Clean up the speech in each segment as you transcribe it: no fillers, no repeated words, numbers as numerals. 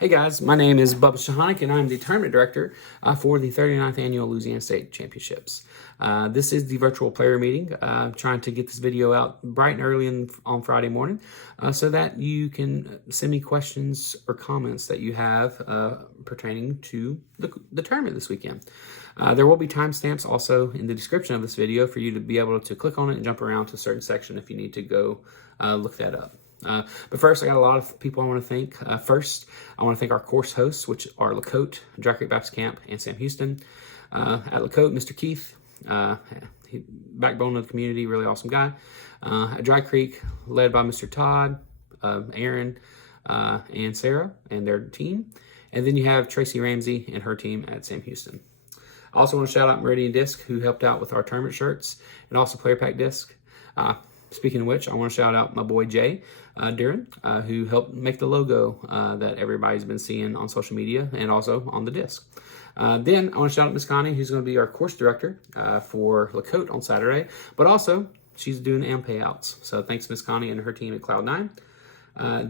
Hey guys, my name is Bubba Shahanik and I'm the Tournament Director for the 39th Annual Louisiana State Championships. This is the virtual player meeting. I'm trying to get this video out bright and early on Friday morning so that you can send me questions or comments that you have pertaining to the tournament this weekend. There will be timestamps also in the description of this video for you to be able to click on it and jump around to a certain section if you need to go look that up. But first, I got a lot of people I want to thank. First, I want to thank our course hosts, which are Cote, Dry Creek Baptist Camp, and Sam Houston. At Cote, Mr. Keith, backbone of the community, really awesome guy. At Dry Creek, led by Mr. Todd, Aaron, and Sarah and their team. And then you have Tracy Ramsey and her team at Sam Houston. I also want to shout out Meridian Disc, who helped out with our tournament shirts, and also Player Pack Disc. Speaking of which, I want to shout out my boy Jay Duran, who helped make the logo that everybody's been seeing on social media and also on the disc. Then I want to shout out Miss Connie, who's going to be our course director for Cote on Saturday, but also she's doing AM payouts. So thanks, Miss Connie and her team at Cloud9.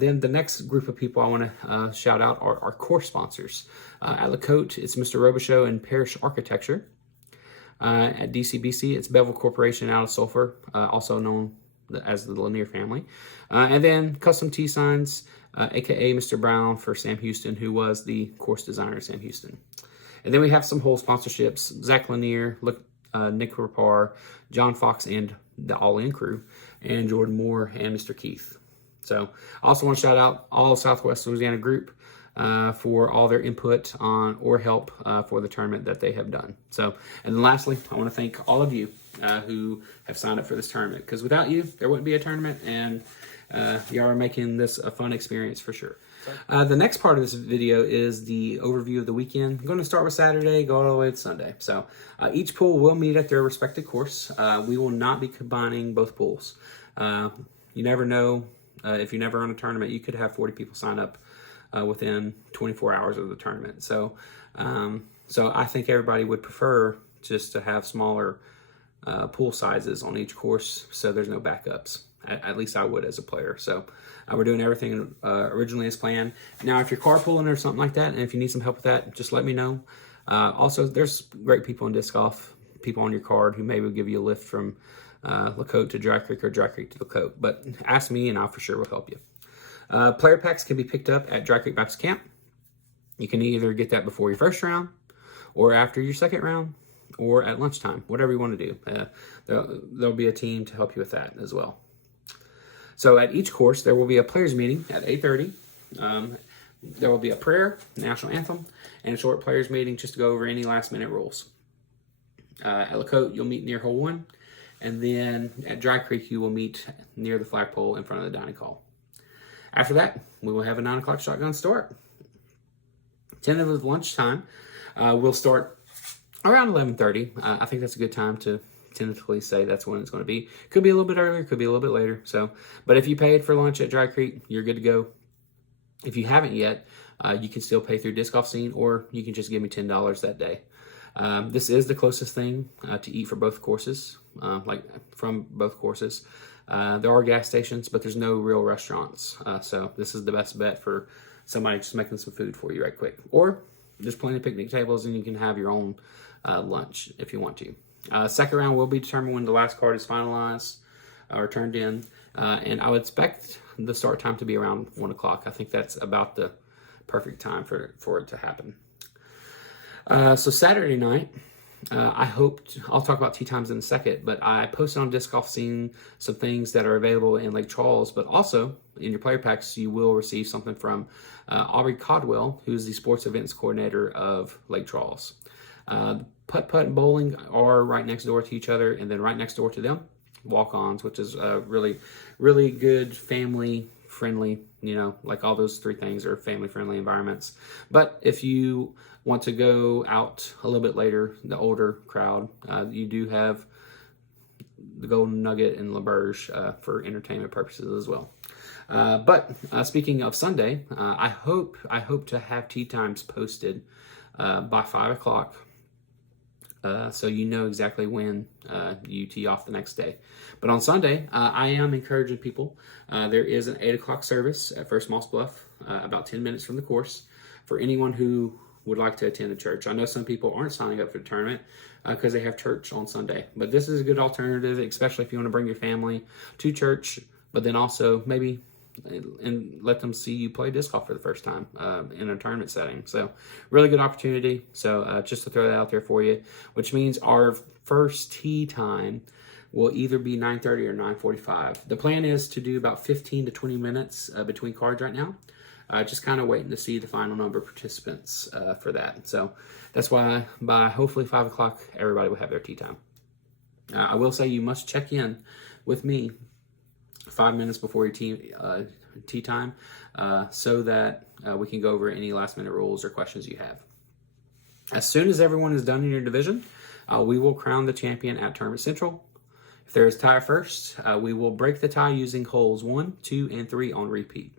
Then the next group of people I want to shout out are our course sponsors. At Cote, it's Mr. Robichaux and Parish Architecture. At DCBC, it's Bevel Corporation out of Sulphur, also known as the Lanier family. And then Custom T Signs, aka Mr. Brown for Sam Houston, who was the course designer at Sam Houston. And then we have some whole sponsorships: Zach Lanier, Nick Rapar, John Fox and the All In crew, and Jordan Moore and Mr. Keith. So I also want to shout out all Southwest Louisiana group for all their input on or help for the tournament that they have done. So, and then lastly, I want to thank all of you who have signed up for this tournament, because without you, there wouldn't be a tournament, and you are making this a fun experience for sure. The next part of this video is the overview of the weekend. I'm going to start with Saturday, go all the way to Sunday. So each pool will meet at their respective course. We will not be combining both pools. You never know. If you never run a tournament, you could have 40 people sign up within 24 hours of the tournament. So I think everybody would prefer just to have smaller pool sizes on each course, so there's no backups. At least I would as a player. So we're doing everything originally as planned. Now, if you're carpooling or something like that, and if you need some help with that, just let me know. Also, there's great people in disc golf, people on your card who maybe will give you a lift from Cote to Dry Creek or Dry Creek to Cote. But ask me, and I for sure will help you. Player packs can be picked up at Dry Creek Baptist Camp. You can either get that before your first round, or after your second round, or at lunchtime, whatever you want to do. There'll be a team to help you with that as well. So at each course, there will be a players meeting at 8:30. There will be a prayer, national anthem, and a short players meeting just to go over any last minute rules. At Cote, you'll meet near hole 1, and then at Dry Creek, you will meet near the flagpole in front of the dining hall. After that, we will have a 9 o'clock shotgun start. Tentative lunchtime will start around 11:30. I think that's a good time to tentatively say that's when it's going to be. Could be a little bit earlier, could be a little bit later. So, but if you paid for lunch at Dry Creek, you're good to go. If you haven't yet, you can still pay through Disc Golf Scene, or you can just give me $10 that day. This is the closest thing to eat for both courses, from both courses. There are gas stations, but there's no real restaurants. So this is the best bet for somebody just making some food for you right quick. Or there's plenty of picnic tables, and you can have your own lunch if you want to. Second round will be determined when the last card is finalized or turned in. And I would expect the start time to be around 1 o'clock. I think that's about the perfect time for it to happen. So Saturday night, I'll talk about tee times in a second, but I posted on Disc Golf Scene some things that are available in Lake Charles, but also in your player packs, you will receive something from Aubrey Codwell, who's the sports events coordinator of Lake Charles. Putt-putt and bowling are right next door to each other, and then right next door to them, walk-ons, which is really, really good family-friendly, like all those 3 things are family-friendly environments. But if you want to go out a little bit later, the older crowd, you do have the Golden Nugget and LaBerge for entertainment purposes as well. But speaking of Sunday, I hope to have tee times posted by 5 o'clock. So you know exactly when you tee off the next day. But on Sunday, I am encouraging people. There is an 8 o'clock service at First Moss Bluff, about 10 minutes from the course. for anyone who would like to attend a church. I know some people aren't signing up for the tournament because they have church on Sunday, but this is a good alternative, especially if you want to bring your family to church, but then also maybe and let them see you play disc golf for the first time in a tournament setting. So really good opportunity. So just to throw that out there for you, which means our first tee time will either be 9:30 or 9:45. The plan is to do about 15 to 20 minutes between cards right now. Just kind of waiting to see the final number of participants for that. So that's why by hopefully 5 o'clock, everybody will have their tee time. I will say you must check in with me 5 minutes before your tee time so that we can go over any last minute rules or questions you have. As soon as everyone is done in your division, we will crown the champion at Tournament Central. If there is tie first, we will break the tie using holes 1, 2, and 3 on repeat.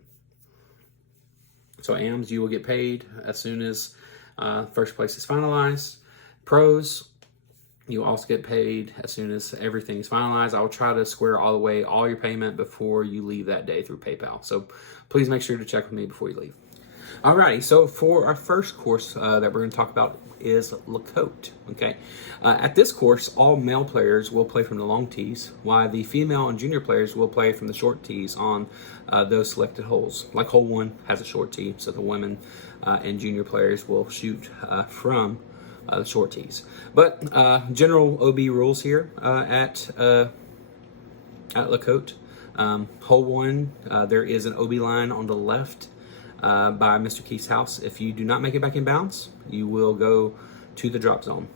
So AMs, you will get paid as soon as first place is finalized. Pros, you also get paid as soon as everything is finalized. I will try to square all your payment before you leave that day through PayPal. So please make sure to check with me before you leave. Alrighty, so for our first course that we're going to talk about is Cote. Okay, at this course, all male players will play from the long tees, while the female and junior players will play from the short tees on those selected holes. Like hole 1 has a short tee, so the women and junior players will shoot from the short tees. But general OB rules here at Cote. Hole 1, there is an OB line on the left by Mr. Keith's house. If you do not make it back in bounds, you will go to the drop zone,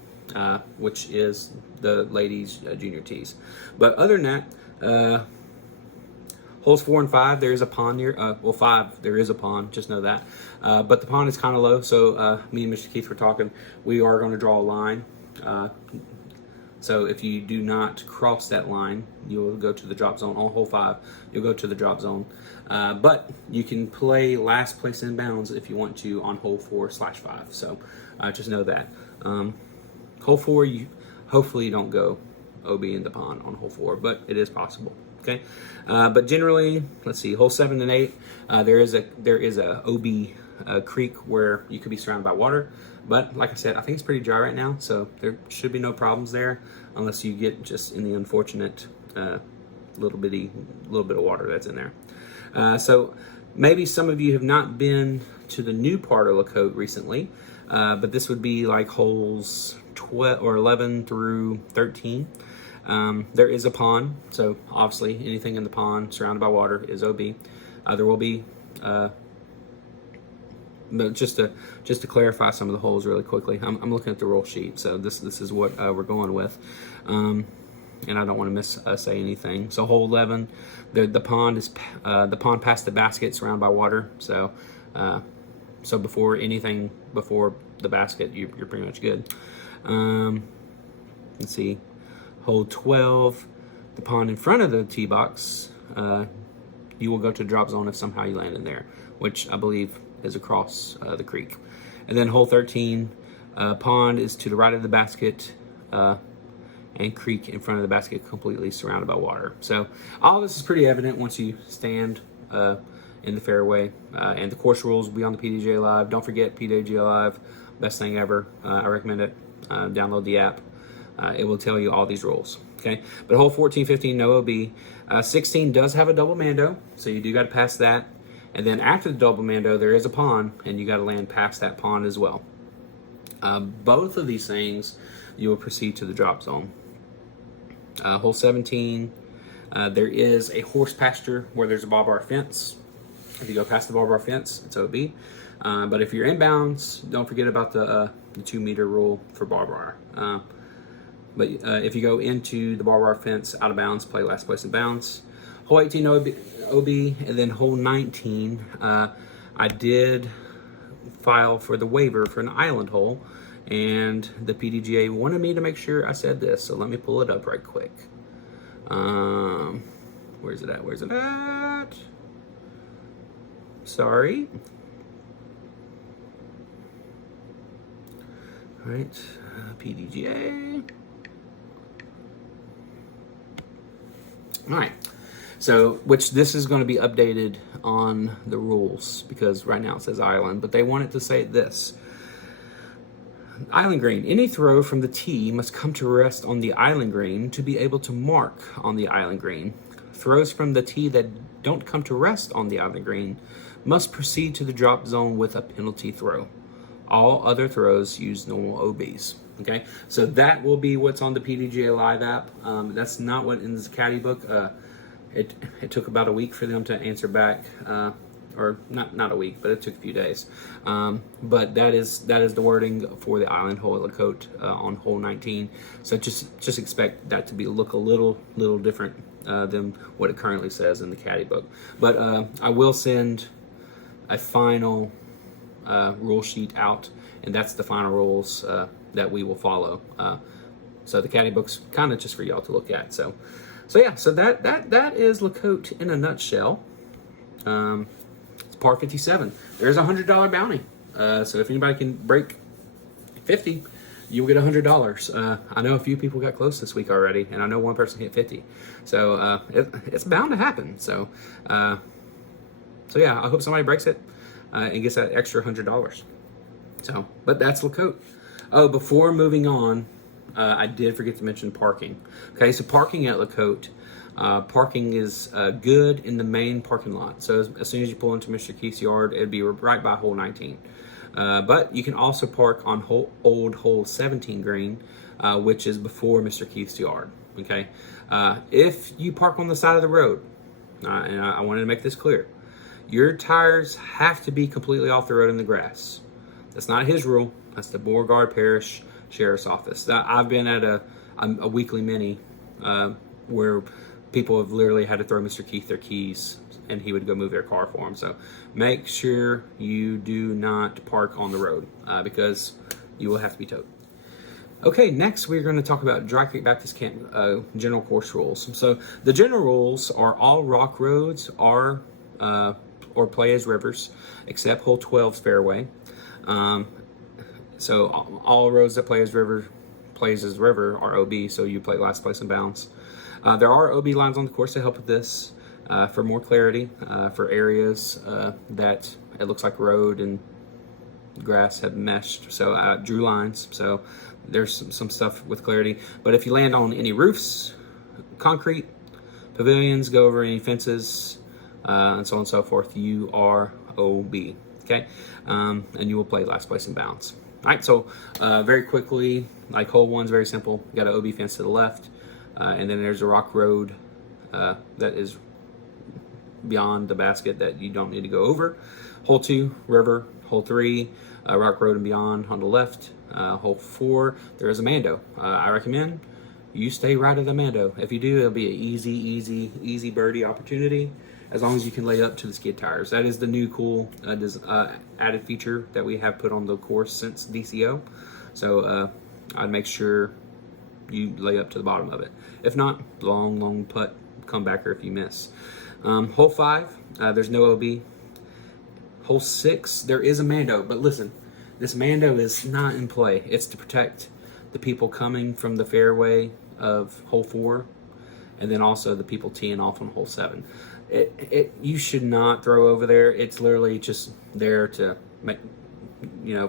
which is the ladies' junior tees. But other than that, holes 4 and 5, there is a pond near. 5, there is a pond. Just know that. But the pond is kind of low, so me and Mr. Keith were talking. We are going to draw a line. So if you do not cross that line, you will go to the drop zone. On hole 5, you'll go to the drop zone. But you can play last place in bounds if you want to on hole 4/5. So just know that. Hole 4, hopefully you don't go OB in the pond on hole 4, but it is possible. Okay, but generally, let's see, hole 7 and 8, there is a OB creek where you could be surrounded by water. But like I said, I think it's pretty dry right now, so there should be no problems there unless you get just in the unfortunate little bit of water that's in there. So maybe some of you have not been to the new part of Cote recently, but this would be like holes 12 or 11 through 13. There is a pond, so obviously anything in the pond surrounded by water is OB. There will be but just to clarify some of the holes really quickly, I'm looking at the roll sheet, so this is what we're going with, and I don't want to say anything. So hole 11, the pond is past the basket, surrounded by water. So before the basket, you're pretty much good. Let's see, hole 12, the pond in front of the tee box. You will go to the drop zone if somehow you land in there, which I believe is across the creek. And then hole 13, pond is to the right of the basket, and creek in front of the basket, completely surrounded by water. So all this is pretty evident once you stand in the fairway. And the course rules will be on the PDGA Live. Don't forget PDGA Live, best thing ever. I recommend it. Download the app. It will tell you all these rules. Okay, but hole 14, 15, no OB. 16 does have a double mando, so you do got to pass that. And then after the double mando, there is a pond, and you got to land past that pond as well. Both of these things, you will proceed to the drop zone. Hole 17, there is a horse pasture where there's a barbed wire fence. If you go past the barbed wire fence, it's OB. But if you're inbounds, don't forget about the 2-meter rule for barbed wire. But if you go into the barbed wire fence out of bounds, play last place in bounds. Hole 18 OB, and then hole 19, I did file for the waiver for an island hole, and the PDGA wanted me to make sure I said this, so let me pull it up right quick. Where's it at? Sorry. All right, PDGA. All right. So, which this is going to be updated on the rules because right now it says island, but they want it to say this. Island green. Any throw from the tee must come to rest on the island green to be able to mark on the island green. Throws from the tee that don't come to rest on the island green must proceed to the drop zone with a penalty throw. All other throws use normal OBs. Okay, so that will be what's on the PDGA Live app. That's not what in this caddy book. It took about a week for them to answer back, or not a week, but it took a few days. But that is the wording for the island hole at Cote on hole 19. So just expect that to look a little different than what it currently says in the caddy book. But I will send a final rule sheet out, and that's the final rules that we will follow. So the caddy book's kind of just for y'all to look at. So yeah, so that is Cote in a nutshell. It's par 57. There's a $100 bounty. So if anybody can break 50, you'll get $100. I know a few people got close this week already, and I know one person hit 50. So it's bound to happen. So yeah, I hope somebody breaks it and gets that extra $100. So, but that's Cote. Oh, before moving on, I did forget to mention parking. Okay, so parking at Cote, parking is good in the main parking lot. So as soon as you pull into Mr. Keith's yard, it'd be right by hole 19. But you can also park on old hole 17 green, which is before Mr. Keith's yard. Okay, if you park on the side of the road, and I wanted to make this clear, your tires have to be completely off the road in the grass. That's not his rule. That's the Beauregard Parish Sheriff's Office. I've been at a weekly mini where people have literally had to throw Mr. Keith their keys and he would go move their car for them. So make sure you do not park on the road because you will have to be towed. Okay, next we're going to talk about Dry Creek Baptist Camp general course rules. So the general rules are all rock roads are or play as rivers, except hole 12's fairway. So all roads that plays as river are OB, so you play last place in bounds. There are OB lines on the course to help with this for more clarity for areas that it looks like road and grass have meshed. So I drew lines, so there's some stuff with clarity. But if you land on any roofs, concrete, pavilions, go over any fences, and so on and so forth, you are OB, okay? And you will play last place in bounds. All right, so very quickly, like hole 1's very simple. You got an OB fence to the left, and then there's a rock road that is beyond the basket that you don't need to go over. Hole 2, river. Hole 3, rock road and beyond on the left. Hole 4, there is a Mando. I recommend you stay right of the Mando. If you do, it'll be an easy birdie opportunity as long as you can lay up to the skid tires. That is the new cool added feature that we have put on the course since DCO. So I'd make sure you lay up to the bottom of it. If not, long putt, comebacker if you miss. Hole 5, there's no OB. Hole 6, there is a Mando, but listen, this Mando is not in play. It's to protect the people coming from the fairway of hole 4, and then also the people teeing off on hole 7. You should not throw over there. It's literally just there to make,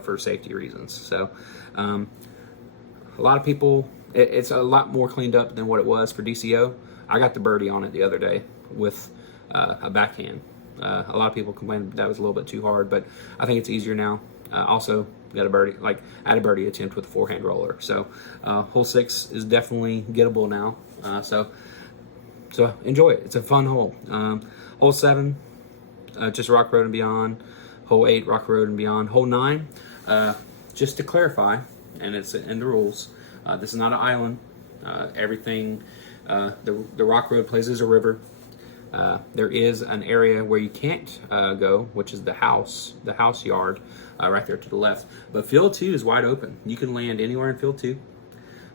for safety reasons. So a lot of people, it's a lot more cleaned up than what it was for DCO. I got the birdie on it the other day with a backhand. A lot of people complained that was a little bit too hard, but I think it's easier now. Also got a birdie, add a birdie attempt with a forehand roller. So hole 6 is definitely gettable now. So enjoy it. It's a fun hole. Hole 7, just rock road and beyond. Hole 8, rock road and beyond. Hole 9, just to clarify, and it's in the rules, this is not an island. Everything, the rock road plays as a river. There is an area where you can't go, which is the house yard, right there to the left. But field 2 is wide open. You can land anywhere in field 2.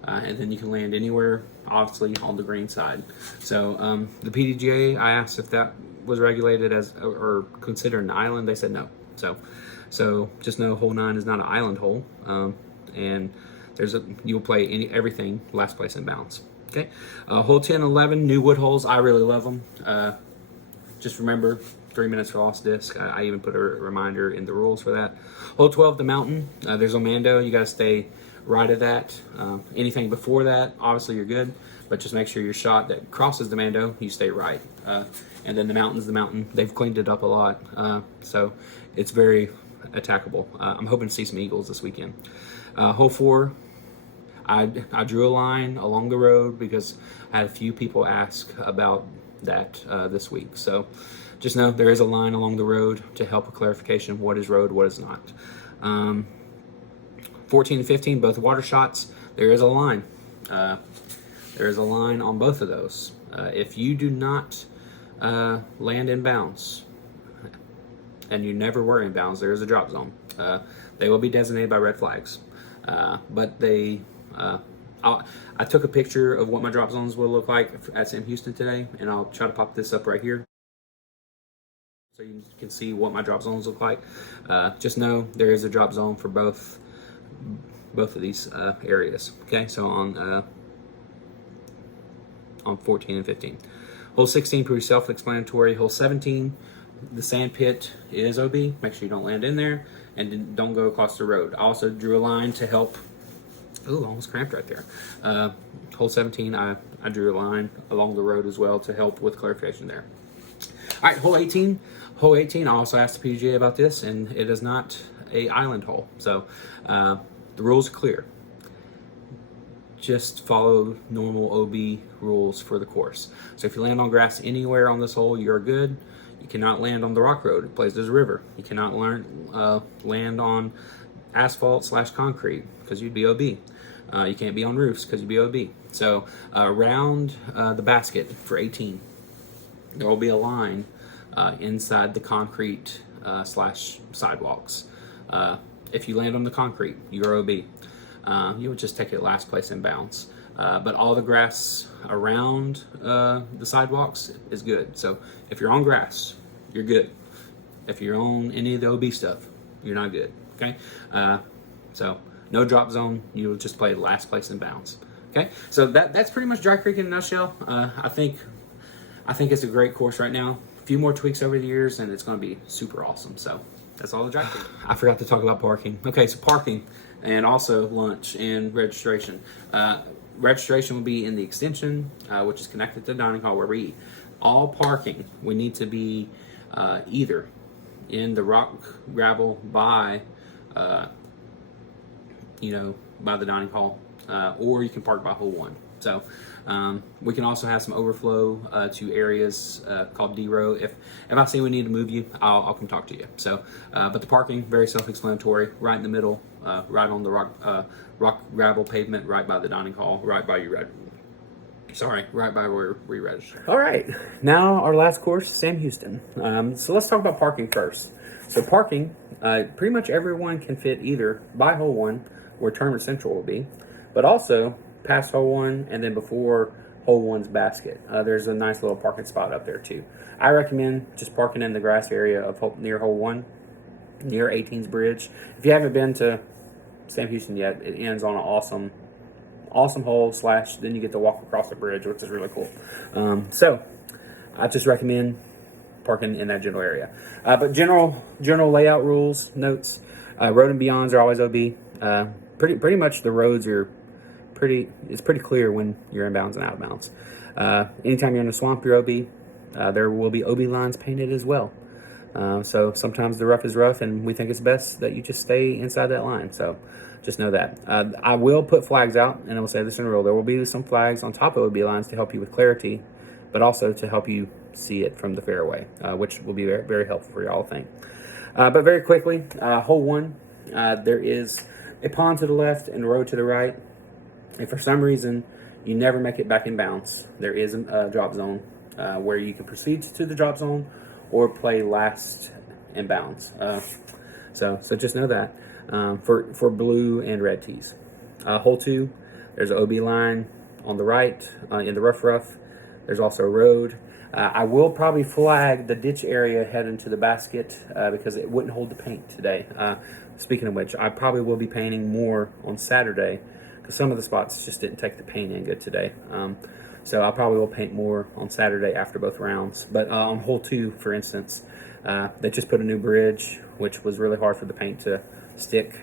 And then you can land anywhere, obviously, on the green side. So the PDGA, I asked if that was regulated as or considered an island. They said no. So just know hole 9 is not an island hole, and you'll play everything last place in bounds. Okay, hole 10 and 11, new wood holes. I really love them. Just remember, 3 minutes for lost disc. I even put a reminder in the rules for that. Hole 12, the mountain. There's Omando. You got to stay right of that. Anything before that, obviously you're good, but just make sure your shot that crosses the Mando, you stay right. And then the mountain's the mountain. They've cleaned it up a lot, so it's very attackable. I'm hoping to see some eagles this weekend. Hole 4, I drew a line along the road because I had a few people ask about that this week. So just know there is a line along the road to help with clarification of what is road, what is not. 14 and 15, both water shots, there is a line. There is a line on both of those. If you do not land in bounds, and you never were in bounds, there is a drop zone. They will be designated by red flags. But they, I took a picture of what my drop zones will look like at Sam Houston today, and I'll try to pop this up right here so you can see what my drop zones look like. Just know there is a drop zone for both of these areas. Okay, so on 14 and 15. Hole 16, pretty self-explanatory. Hole 17, the sand pit is OB. Make sure you don't land in there and don't go across the road. I also drew a line to help. Ooh, almost cramped right there. Hole 17, I drew a line along the road as well to help with clarification there. All right, hole 18. Hole 18, I also asked the PGA about this, and it is not a island hole. So the rules are clear. Just follow normal OB rules for the course. So if you land on grass anywhere on this hole, you're good. You cannot land on the rock road. It plays as a river. You cannot land on asphalt / concrete because you'd be OB. You can't be on roofs because you'd be OB. So around the basket for 18, there will be a line inside the concrete / sidewalks. If you land on the concrete, you're OB. You would just take it last place in bounds. But all the grass around the sidewalks is good. So if you're on grass, you're good. If you're on any of the OB stuff, you're not good. Okay? So no drop zone. You'll just play last place in bounds. Okay? So that's pretty much Dry Creek in a nutshell. I think it's a great course right now. A few more tweaks over the years, and it's going to be super awesome. So that's all the Dry Creek. I forgot to talk about parking. Okay, so parking and also lunch and registration. Registration will be in the extension, which is connected to the dining hall where we eat. All parking, we need to be either in the rock gravel by the dining hall, or you can park by hole 1. So we can also have some overflow to areas called D row. If I see we need to move you, I'll come talk to you. So, but the parking, very self-explanatory, right in the middle, right on the rock gravel pavement, right by the dining hall, right by your right by where we register. All right, now our last course, Sam Houston. So let's talk about parking first. So parking, pretty much everyone can fit either by hole 1, where Tournament Central will be, but also past hole 1 and then before hole 1's basket. There's a nice little parking spot up there too. I recommend just parking in the grass area of near hole 1, near 18's bridge. If you haven't been to Sam Houston yet, it ends on an awesome hole / then you get to walk across the bridge, which is really cool. So I just recommend parking in that general area. But general layout rules, notes, road and beyonds are always OB. Pretty much the roads are it's pretty clear when you're in bounds and out of bounds. Anytime you're in a swamp, you're OB. There will be OB lines painted as well. So sometimes the rough is rough, and we think it's best that you just stay inside that line. So just know that. I will put flags out, and I will say this in a rule. There will be some flags on top of OB lines to help you with clarity, but also to help you see it from the fairway, which will be very, very helpful for y'all, I think. But very quickly, hole 1, there is a pond to the left and a road to the right. If for some reason you never make it back in bounds, there is a drop zone where you can proceed to the drop zone or play last in bounds. So just know that for blue and red tees. Hole 2, there's an OB line on the right in the rough. There's also a road. I will probably flag the ditch area heading to the basket because it wouldn't hold the paint today. Speaking of which, I probably will be painting more on Saturday because some of the spots just didn't take the paint in good today. So I probably will paint more on Saturday after both rounds. But on hole 2, for instance, they just put a new bridge, which was really hard for the paint to stick.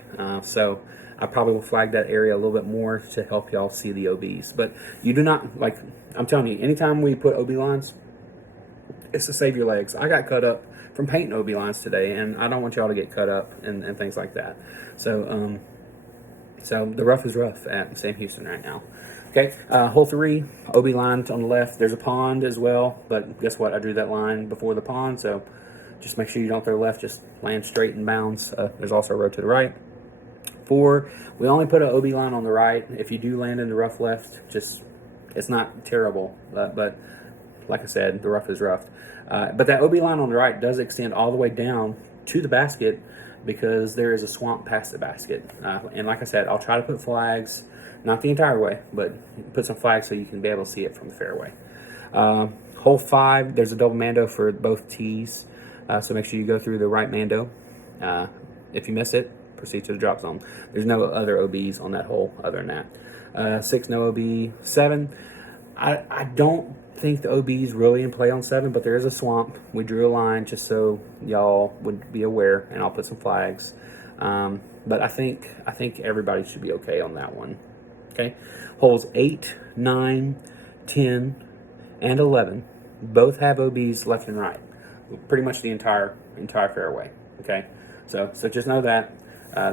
So I probably will flag that area a little bit more to help y'all see the OBs. But you do not, like, I'm telling you, anytime we put OB lines, it's to save your legs. I got cut up from painting OB lines today, and I don't want y'all to get cut up and things like that. So, so the rough is rough at Sam Houston right now. Okay, hole 3, OB line on the left. There's a pond as well, but guess what? I drew that line before the pond, so just make sure you don't throw left, just land straight and bounds. There's also a road to the right. 4, we only put an OB line on the right. If you do land in the rough left, just, it's not terrible, but like I said, the rough is rough. But that OB line on the right does extend all the way down to the basket because there is a swamp past the basket. And like I said, I'll try to put flags, not the entire way, but put some flags so you can be able to see it from the fairway. Hole 5, there's a double mando for both tees, so make sure you go through the right mando. If you miss it, proceed to the drop zone. There's no other OBs on that hole other than that. 6, no OB. 7, I don't think the OB is really in play on 7, but there is a swamp. We drew a line just so y'all would be aware, and I'll put some flags. But I think everybody should be okay on that one. Okay, holes 8, 9, 10, and 11 both have OBs left and right. Pretty much the entire fairway. Okay, so just know that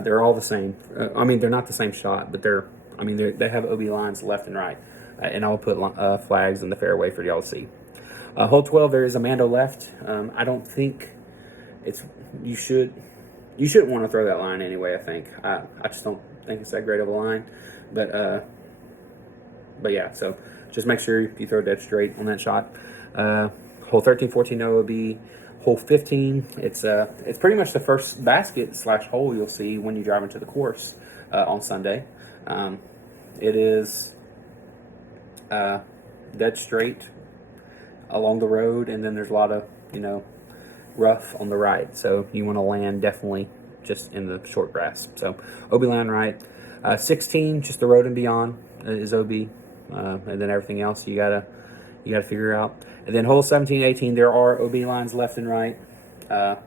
they're all the same. I mean, they're not the same shot, but they have OB lines left and right. And I'll put flags in the fairway for y'all to see. Hole 12, there is a mando left. I don't think you shouldn't want to throw that line anyway. I think I just don't think it's that great of a line. But yeah, so just make sure you throw dead straight on that shot. Hole 13, 14, no OB. Hole 15, it's pretty much the first basket / hole you'll see when you drive into the course on Sunday. It is dead straight along the road, and then there's a lot of rough on the right, so you want to land definitely just in the short grass. So OB line right. 16, just the road and beyond is OB, and then everything else you gotta figure out. And then hole 17, 18, there are OB lines left and right. The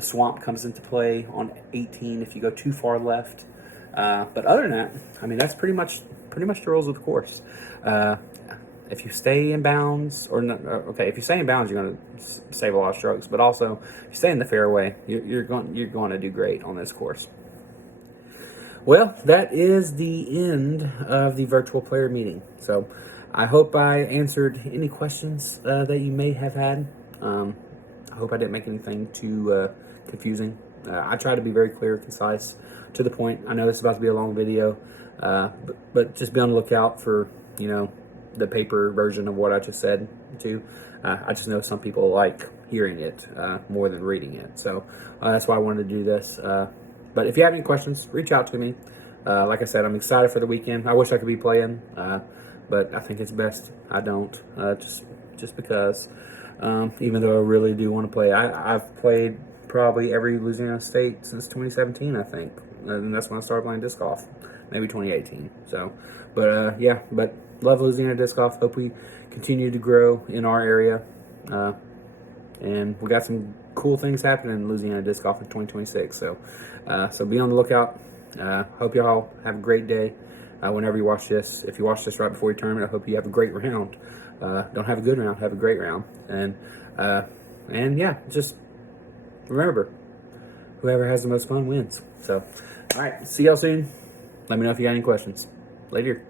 swamp comes into play on 18 if you go too far left. But other than that, I mean, that's pretty much the rules of the course. If you stay in bounds, if you stay in bounds, you're going to save a lot of strokes. But also, if you stay in the fairway, you're going to do great on this course. Well, that is the end of the virtual player meeting. So I hope I answered any questions that you may have had. I hope I didn't make anything too confusing. I try to be very clear, concise, to the point. I know it's about to be a long video, but just be on the lookout for, the paper version of what I just said too. I just know some people like hearing it more than reading it. So that's why I wanted to do this. But if you have any questions, reach out to me. Like I said, I'm excited for the weekend. I wish I could be playing, but I think it's best I don't, just because, even though I really do want to play. I've played probably every Louisiana state since 2017, I think. And that's when I started playing disc golf, maybe 2018. So, but love Louisiana disc golf. Hope we continue to grow in our area. And we got some cool things happening in Louisiana disc golf in 2026. So be on the lookout. Hope y'all have a great day. Whenever you watch this, if you watch this right before your tournament, I hope you have a great round. Don't have a good round, have a great round. And yeah, just remember, whoever has the most fun wins. So, all right, see y'all soon. Let me know if you got any questions. Later.